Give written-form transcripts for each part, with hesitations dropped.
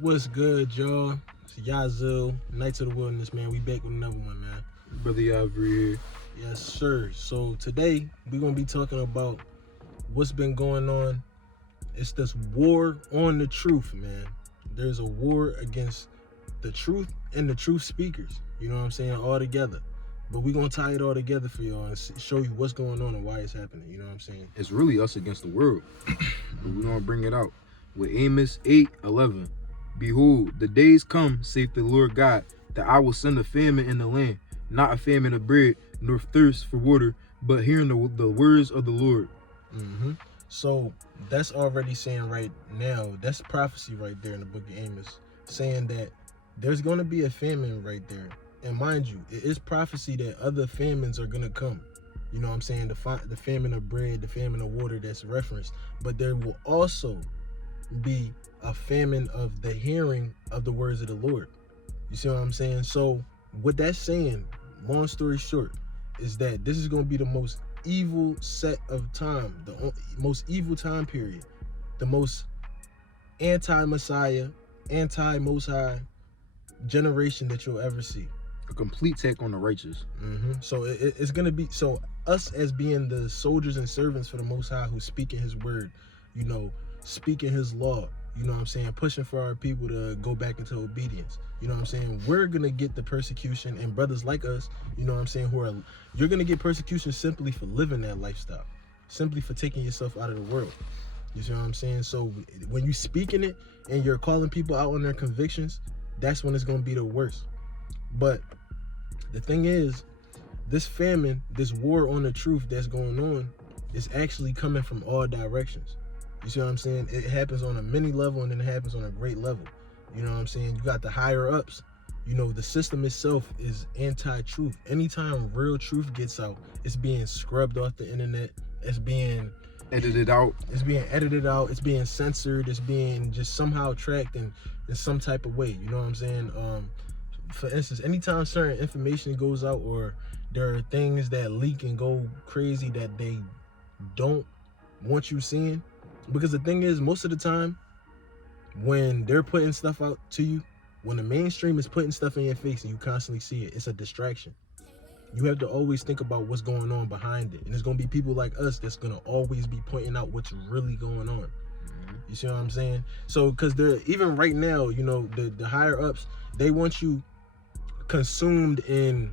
What's good, y'all? It's Yazoo, Knights of the Wilderness, man. We back with another one, man. Brother Ivory here. Yes, sir. So today we're gonna be talking about what's been going on. It's this war on the truth, man. There's a war against the truth and the truth speakers. You know what I'm saying? All together. But we're gonna tie it all together for y'all and show you what's going on and why it's happening. You know what I'm saying? It's really us against the world. But we're gonna bring it out. With Amos 8:11. Behold, the days come, saith the Lord God, that I will send a famine in the land, not a famine of bread, nor thirst for water, but hearing the words of the Lord. So that's already saying right now, that's prophecy right there in the book of Amos, saying that there's going to be a famine right there. And mind you, it is prophecy that other famines are going to come. You know what I'm saying? The famine of bread, the famine of water that's referenced. But there will also be a famine of the hearing of the words of the Lord. You see what I'm saying? So what that's saying, long story short, is that this is going to be the most evil set of time, the most evil time period, the most anti-Messiah, anti-Most High generation that you'll ever see. A complete take on the righteous. So it's going to be, so us as being the soldiers and servants for the Most High who speaking his word, you know, speaking his law, you know what I'm saying, pushing for our people to go back into obedience. You know what I'm saying? We're going to get the persecution, and brothers like us, you know what I'm saying, you're going to get persecution simply for living that lifestyle, simply for taking yourself out of the world. You see what I'm saying? So when you speaking it and you're calling people out on their convictions, that's when it's going to be the worst. But the thing is, this famine, this war on the truth that's going on is actually coming from all directions. You see what I'm saying? It happens on a mini level and then it happens on a great level. You know what I'm saying? You got the higher ups. You know, the system itself is anti-truth. Anytime real truth gets out, it's being scrubbed off the internet. It's being Edited out. It's being edited out. It's being censored. It's being just somehow tracked in some type of way. You know what I'm saying? For instance, anytime certain information goes out or there are things that leak and go crazy that they don't want you seeing, because the thing is, most of the time, when they're putting stuff out to you, when the mainstream is putting stuff in your face and you constantly see it, it's a distraction. You have to always think about what's going on behind it. And there's going to be people like us that's going to always be pointing out what's really going on. You see what I'm saying? So, because they're, even right now, you know, the higher ups, they want you consumed in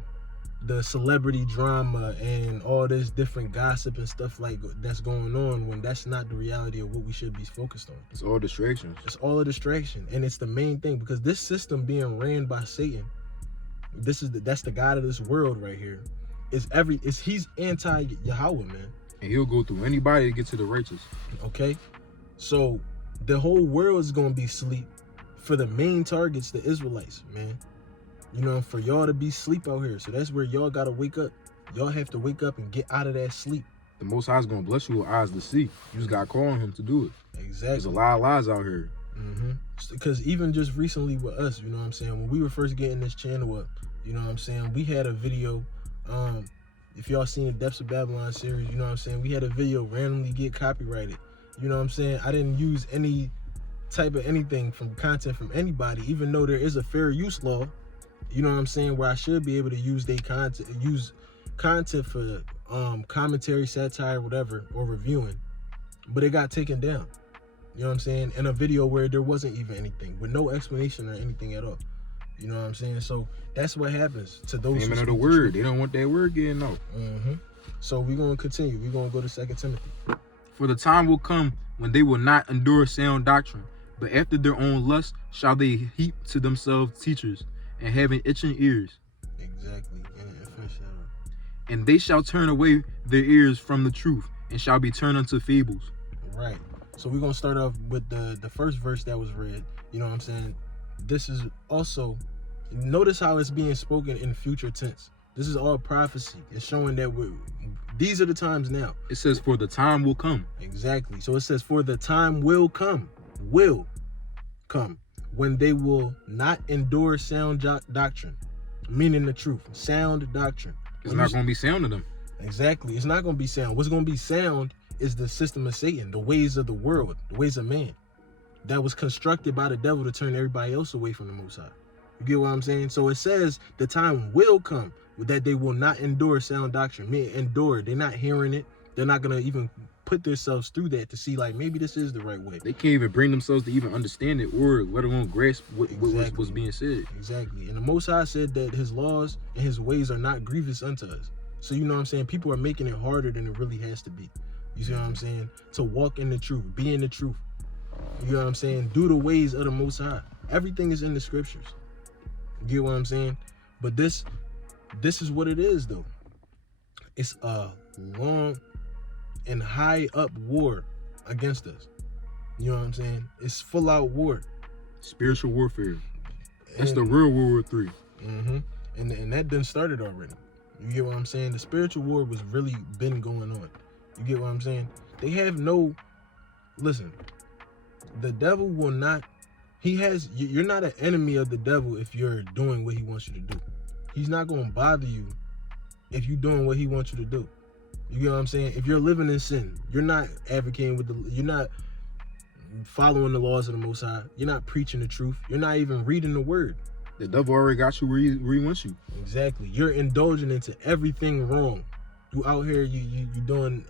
the celebrity drama and all this different gossip and stuff like that's going on, when that's not the reality of what we should be focused on. It's all distractions. It's all a distraction, and it's the main thing, because this system being ran by Satan, that's the God of this world right here. He's anti-Yahweh, man. And he'll go through anybody to get to the righteous. Okay, so the whole world is gonna be asleep for the main targets, the Israelites, man. You know, for y'all to be asleep out here. So that's where y'all gotta wake up. Y'all have to wake up and get out of that sleep. The Most High is gonna bless you with eyes to see. You just gotta call on him to do it. Exactly. There's a lot of lies out here. Because even just recently with us, you know what I'm saying, when we were first getting this channel up, you know what I'm saying, we had a video, if y'all seen the Depths of Babylon series, you know what I'm saying, we had a video randomly get copyrighted. You know what I'm saying? I didn't use any type of anything from content from anybody, even though there is a fair use law, you know what I'm saying, where I should be able to use content for commentary, satire, whatever, or reviewing. But it got taken down. You know what I'm saying? In a video where there wasn't even anything, with no explanation or anything at all. You know what I'm saying? So that's what happens to those famine of the word. They don't want that word getting out. So we're going to continue. We're going to go to 2 Timothy. For the time will come when they will not endure sound doctrine, but after their own lust shall they heap to themselves teachers, and having itching ears. Exactly. And they shall turn away their ears from the truth, and shall be turned unto fables. Right. So we're going to start off with the first verse that was read. You know what I'm saying? This is also, notice how it's being spoken in future tense. This is all prophecy. It's showing that these are the times now. It says, for the time will come. Exactly. So it says, for the time will come, when they will not endure sound doctrine, meaning the truth, sound doctrine. It's not going to be sound to them. Exactly. It's not going to be sound. What's going to be sound is the system of Satan, the ways of the world, the ways of man. that was constructed by the devil to turn everybody else away from the Most High. You get what I'm saying? So it says the time will come that they will not endure sound doctrine. Mean endure. They're not hearing it. They're not gonna even put themselves through that to see like maybe this is the right way. They can't even bring themselves to even understand it or let alone grasp what was being said. Exactly. And the Most High said that his laws and his ways are not grievous unto us. So you know what I'm saying? People are making it harder than it really has to be. You see what I'm saying? To walk in the truth, be in the truth. You know what I'm saying? Do the ways of the Most High. Everything is in the scriptures. You get what I'm saying? But this is what it is though. It's a long and high up war against us. You know what I'm saying? It's full out war. Spiritual warfare. That's the real World War III. Mm-hmm. And that done started already. You get what I'm saying? The spiritual war was really been going on. You get what I'm saying? They have no, listen, the devil will not, you're not an enemy of the devil if you're doing what he wants you to do. He's not going to bother you if you're doing what he wants you to do. You get what I'm saying? If you're living in sin, you're not advocating you're not following the laws of the Most High. You're not preaching the truth. You're not even reading the word. The devil already got you where he wants you. Exactly. You're indulging into everything wrong. You out here, you doing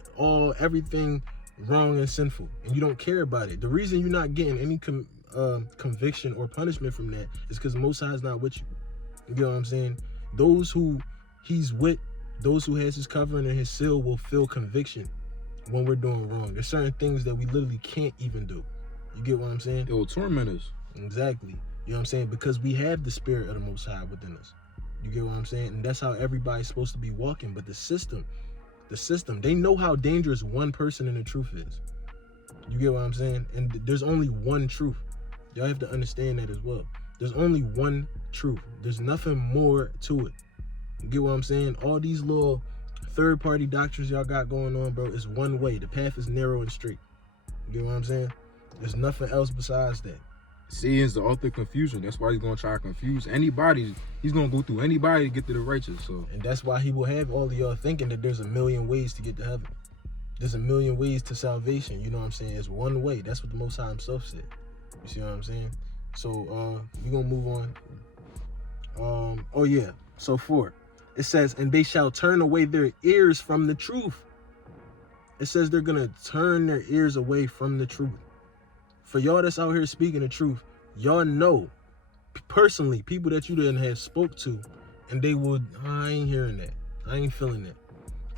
everything wrong and sinful, and you don't care about it. The reason you're not getting any conviction or punishment from that is because Most High is not with you. You get what I'm saying? Those who he's with, those who has his covering and his seal will feel conviction when we're doing wrong. There's certain things that we literally can't even do. You get what I'm saying? It will torment us. Exactly. You know what I'm saying? Because we have the spirit of the Most High within us. You get what I'm saying? And that's how everybody's supposed to be walking. But the system, they know how dangerous one person in the truth is. You get what I'm saying? And there's only one truth. Y'all have to understand that as well. There's only one truth. There's nothing more to it. You get what I'm saying? All these little third-party doctrines y'all got going on, bro, is one way. The path is narrow and straight. You get what I'm saying? There's nothing else besides that. Satan's the author of confusion. That's why he's gonna try to confuse anybody. He's gonna go through anybody to get to the righteous. So, and that's why he will have all of y'all thinking that there's a million ways to get to heaven. There's a million ways to salvation. You know what I'm saying? It's one way. That's what the Most High himself said. You see what I'm saying? So we're gonna move on. Oh yeah. So 4. It says, and they shall turn away their ears from the truth. It says they're gonna turn their ears away from the truth. For y'all that's out here speaking the truth, y'all know personally people that you didn't have spoke to, and they would, I ain't hearing that. I ain't feeling that.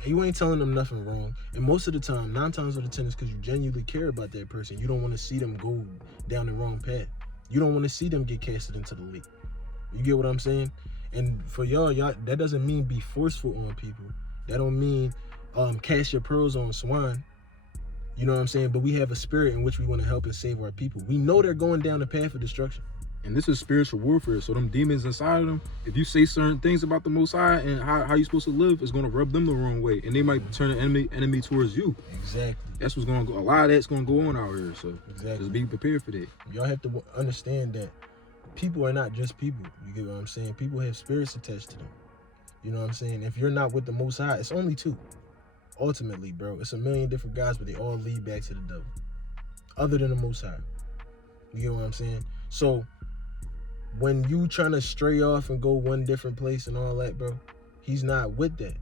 And you ain't telling them nothing wrong. And most of the time, 9 times out of 10 is because you genuinely care about that person. You don't want to see them go down the wrong path. You don't want to see them get casted into the lake. You get what I'm saying? And for y'all, that doesn't mean be forceful on people. That don't mean cast your pearls on swine. You know what I'm saying? But we have a spirit in which we want to help and save our people. We know they're going down the path of destruction. And this is spiritual warfare. So them demons inside of them, if you say certain things about the Most High and how you're supposed to live, it's going to rub them the wrong way. And they might turn the enemy towards you. Exactly. That's what's going to go. A lot of that's going to go on out here. So exactly. Just be prepared for that. Y'all have to understand that people are not just people. You get what I'm saying? People have spirits attached to them. You know what I'm saying? If you're not with the Most High, it's only 2. Ultimately, bro, it's a million different guys, but they all lead back to the devil. Other than the Most High. You get what I'm saying? So when you trying to stray off and go one different place and all that, bro, he's not with that.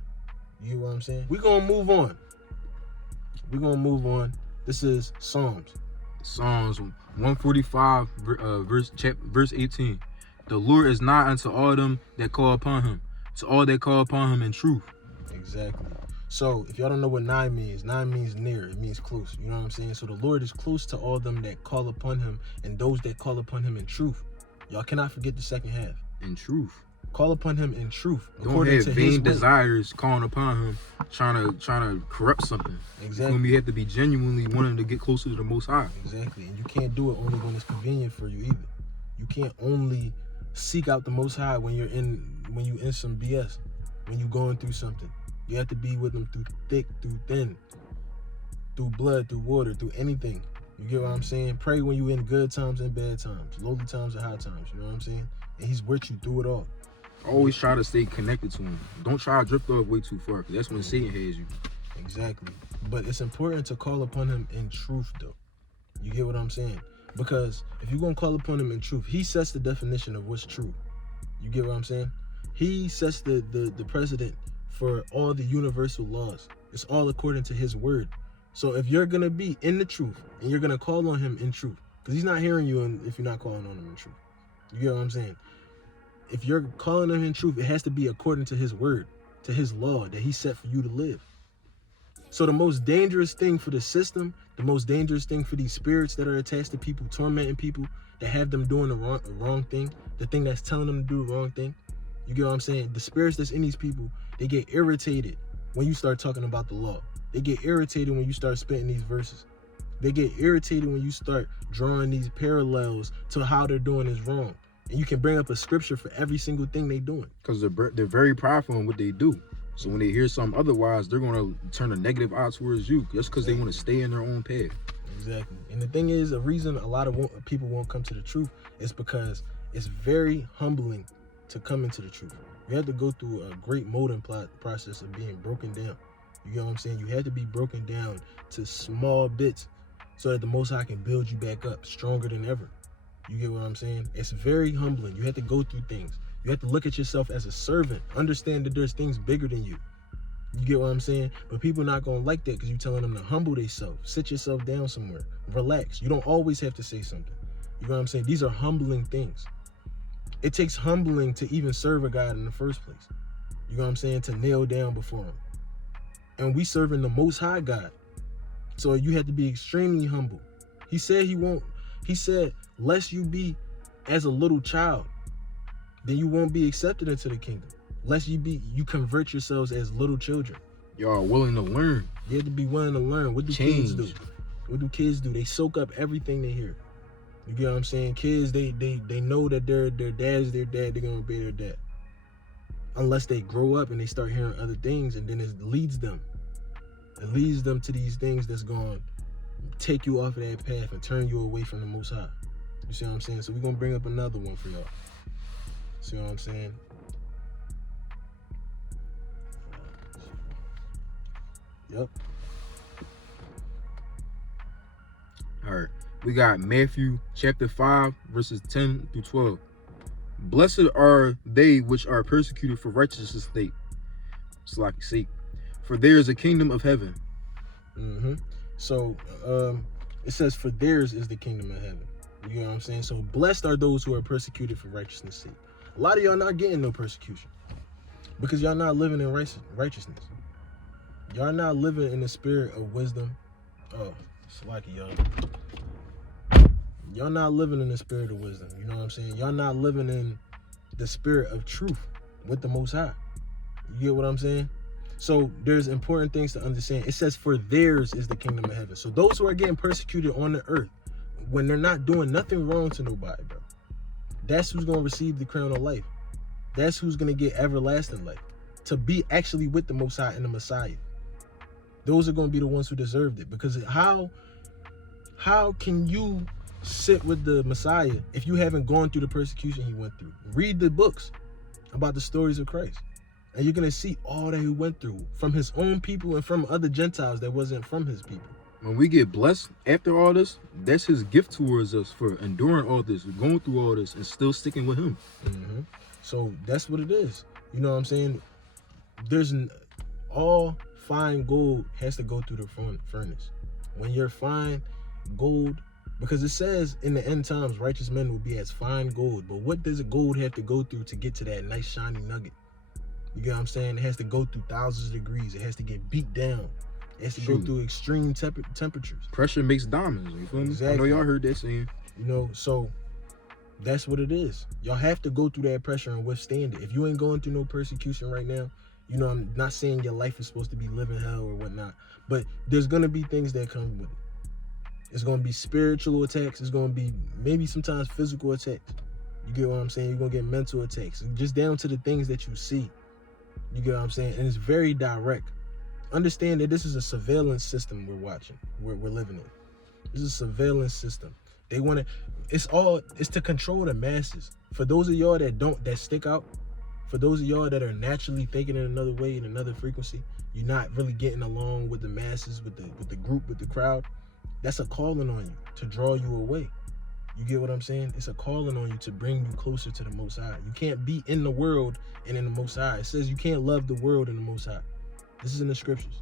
You get what I'm saying? We're going to move on. We're going to move on. This is Psalms. Psalms 145, verse 18. The Lord is nigh unto all them that call upon him, to all that call upon him in truth. Exactly. So if y'all don't know what nigh means near. It means close. You know what I'm saying? So the Lord is close to all them that call upon him and those that call upon him in truth. Y'all cannot forget the second half. In truth. Call upon him in truth. Don't have vain desires calling upon him, trying to corrupt something. Exactly. When we have to be genuinely wanting to get closer to the Most High. Exactly. And you can't do it only when it's convenient for you either. You can't only seek out the Most High when you in some BS, when you're going through something. You have to be with them through thick, through thin, through blood, through water, through anything. You get what I'm saying? Pray when you in good times and bad times, lowly times and high times. You know what I'm saying? And he's with you through it all. Always try to stay connected to him. Don't try to drift off way too far, because that's when Satan has you. Exactly. But it's important to call upon him in truth, though. You get what I'm saying? Because if you're gonna call upon him in truth, he sets the definition of what's true. You get what I'm saying? He sets the precedent for all the universal laws. It's all according to his word. So if you're gonna be in the truth and you're gonna call on him in truth, because he's not hearing you if you're not calling on him in truth. You get what I'm saying? If you're calling on him in truth, it has to be according to his word, to his law that he set for you to live. So the most dangerous thing for the system, the most dangerous thing for these spirits that are attached to people, tormenting people, that have them doing the wrong thing, the thing that's telling them to do the wrong thing. You get what I'm saying? The spirits that's in these people, they get irritated when you start talking about the law. They get irritated when you start spitting these verses. They get irritated when you start drawing these parallels to how they're doing is wrong. And you can bring up a scripture for every single thing they're doing. Because they're very prideful in what they do. So when they hear something otherwise, they're going to turn a negative eye towards you just because they want to stay in their own path. Exactly. And the thing is, the reason a lot of people won't come to the truth is because it's very humbling to come into the truth. You have to go through a great molding process of being broken down. You get what I'm saying? You have to be broken down to small bits so that the Most High can build you back up stronger than ever. You get what I'm saying? It's very humbling. You have to go through things. You have to look at yourself as a servant. Understand that there's things bigger than you. You get what I'm saying? But people not going to like that because you're telling them to humble themselves. Sit yourself down somewhere. Relax. You don't always have to say something. You know what I'm saying? These are humbling things. It takes humbling to even serve a God in the first place. You know what I'm saying? To kneel down before him. And we serving the Most High God. So you have to be extremely humble. He said, lest you be as a little child, then you won't be accepted into the kingdom. Lest you convert yourselves as little children. Y'all are willing to learn. You have to be willing to learn. What do kids do? What do kids do? They soak up everything they hear. You get what I'm saying? Kids, they know that their dad is their dad. They're gonna obey their dad. Unless they grow up and they start hearing other things, and then it leads them. It leads them to these things that's gonna take you off of that path and turn you away from the Most High. You see what I'm saying? So we're gonna bring up another one for y'all. See what I'm saying? Yep. All right. We got Matthew chapter 5, verses 10 through 12. Blessed are they which are persecuted for righteousness' sake, for there is a kingdom of heaven. So it says, for theirs is the kingdom of heaven. You know what I'm saying? So blessed are those who are persecuted for righteousness' sake. A lot of y'all not getting no persecution because y'all not living in righteousness. Y'all not living in the spirit of wisdom. Oh, it's lucky, y'all. Y'all not living in the spirit of wisdom. You know what I'm saying? Y'all not living in the spirit of truth with the Most High. You get what I'm saying? So there's important things to understand. It says, for theirs is the kingdom of heaven. So those who are getting persecuted on the earth, when they're not doing nothing wrong to nobody, bro, that's who's going to receive the crown of life. That's who's going to get everlasting life. To be actually with the Most High and the Messiah. Those are going to be the ones who deserved it. Because how can you sit with the Messiah if you haven't gone through the persecution he went through? Read the books about the stories of Christ. And you're going to see all that he went through from his own people and from other Gentiles that wasn't from his people. When we get blessed after all this, that's his gift towards us for enduring all this, going through all this, and still sticking with him. So that's what it is. You know what I'm saying? There's all fine gold has to go through the furnace. When you're fine gold, because it says in the end times, righteous men will be as fine gold. But what does a gold have to go through to get to that nice shiny nugget? You get what I'm saying? It has to go through thousands of degrees. It has to get beat down. It has to go through extreme temperatures. Pressure makes diamonds. You feel me? Exactly. I know y'all heard that saying. You know, so that's what it is. Y'all have to go through that pressure and withstand it. If you ain't going through no persecution right now, you know, I'm not saying your life is supposed to be living hell or whatnot, but there's going to be things that come with it. It's going to be spiritual attacks. It's going to be maybe sometimes physical attacks. You get what I'm saying? You're going to get mental attacks. Just down to the things that you see. You get what I'm saying? And it's very direct. Understand that this is a surveillance system we're watching, we're living in. This is a surveillance system. They want to, it's to control the masses. For those of y'all that stick out, for those of y'all that are naturally thinking in another way, in another frequency, you're not really getting along with the masses, with the group, with the crowd. That's a calling on you to draw you away. You get what I'm saying? It's a calling on you to bring you closer to the Most High. You can't be in the world and in the Most High. It says you can't love the world and the Most High. This is in the scriptures.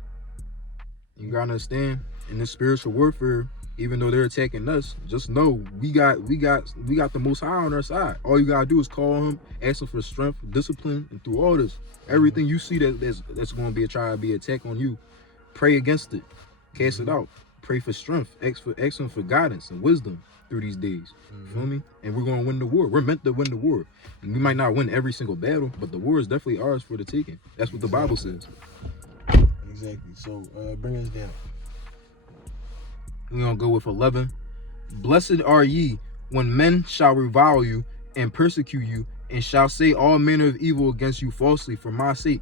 You gotta understand, in this spiritual warfare, even though they're attacking us, just know we got the Most High on our side. All you gotta do is call him, ask him for strength, discipline, and through all this, everything you see that's gonna be a be attack on you, pray against it, cast it out, pray for strength, ask him for guidance and wisdom through these days. Feel me? And we're gonna win the war. We're meant to win the war. And we might not win every single battle, but the war is definitely ours for the taking. That's what the Bible says. Exactly. So bring us down. We're gonna go with 11. Blessed are ye when men shall revile you and persecute you, and shall say all manner of evil against you falsely for my sake.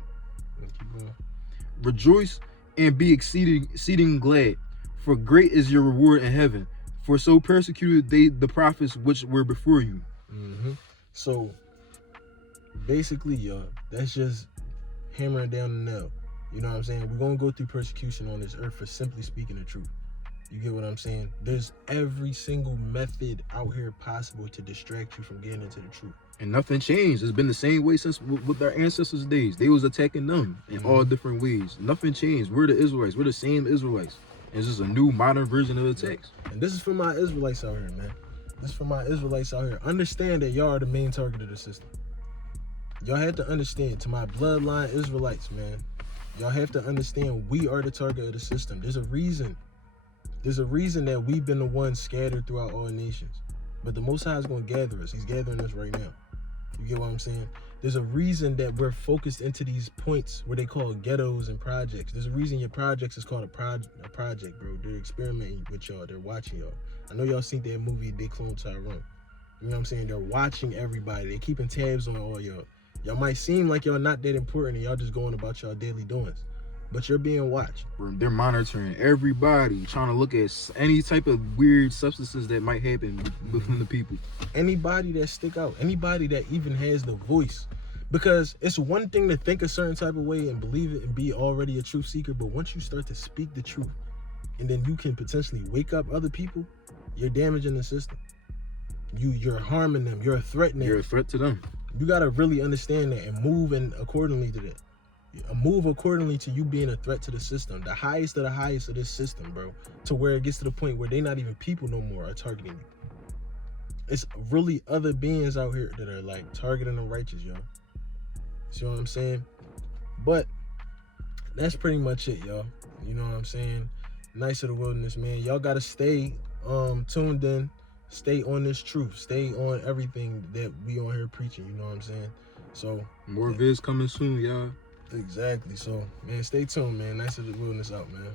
Rejoice and be exceeding glad, for great is your reward in heaven. For so persecuted they the prophets which were before you. So basically, y'all, that's just hammering down the nail. You know what I'm saying? We're gonna go through persecution on this earth for simply speaking the truth. You get what I'm saying? There's every single method out here possible to distract you from getting into the truth. And nothing changed. It's been the same way since with our ancestors' days. They was attacking them in all different ways. Nothing changed. We're the Israelites. We're the same Israelites. It's just a new modern version of attacks. And this is for my Israelites out here, man. This is for my Israelites out here. Understand that y'all are the main target of the system. Y'all have to understand, to my bloodline Israelites, man, y'all have to understand we are the target of the system. There's a reason. There's a reason that we've been the ones scattered throughout all nations. But the Most High is going to gather us. He's gathering us right now. You get what I'm saying? There's a reason that we're focused into these points where they call ghettos and projects. There's a reason your projects is called a project, bro. They're experimenting with y'all. They're watching y'all. I know y'all seen that movie, They Clone Tyrone. You know what I'm saying? They're watching everybody. They're keeping tabs on all y'all. Y'all might seem like y'all not that important and y'all just going about y'all daily doings. But you're being watched. They're monitoring everybody, trying to look at any type of weird substances that might happen within the people. Anybody that stick out, anybody that even has the voice. Because it's one thing to think a certain type of way and believe it and be already a truth seeker, but once you start to speak the truth, and then you can potentially wake up other people, you're damaging the system. You're harming them. You're threatening. You're a threat to them. You gotta really understand that and move accordingly to that. Move accordingly to you being a threat to the system. The highest of the highest of this system, bro. To where it gets to the point where they're not even people no more are targeting you. It's really other beings out here that are like targeting the righteous, yo. See what I'm saying? But that's pretty much it, y'all. You know what I'm saying? Knights of the Wilderness, man. Y'all gotta stay tuned in. Stay on this truth. Stay on everything that we on here preaching. You know what I'm saying? So more vids coming soon, y'all. Exactly. So, man, stay tuned, man. Knights of the Wilderness out, man.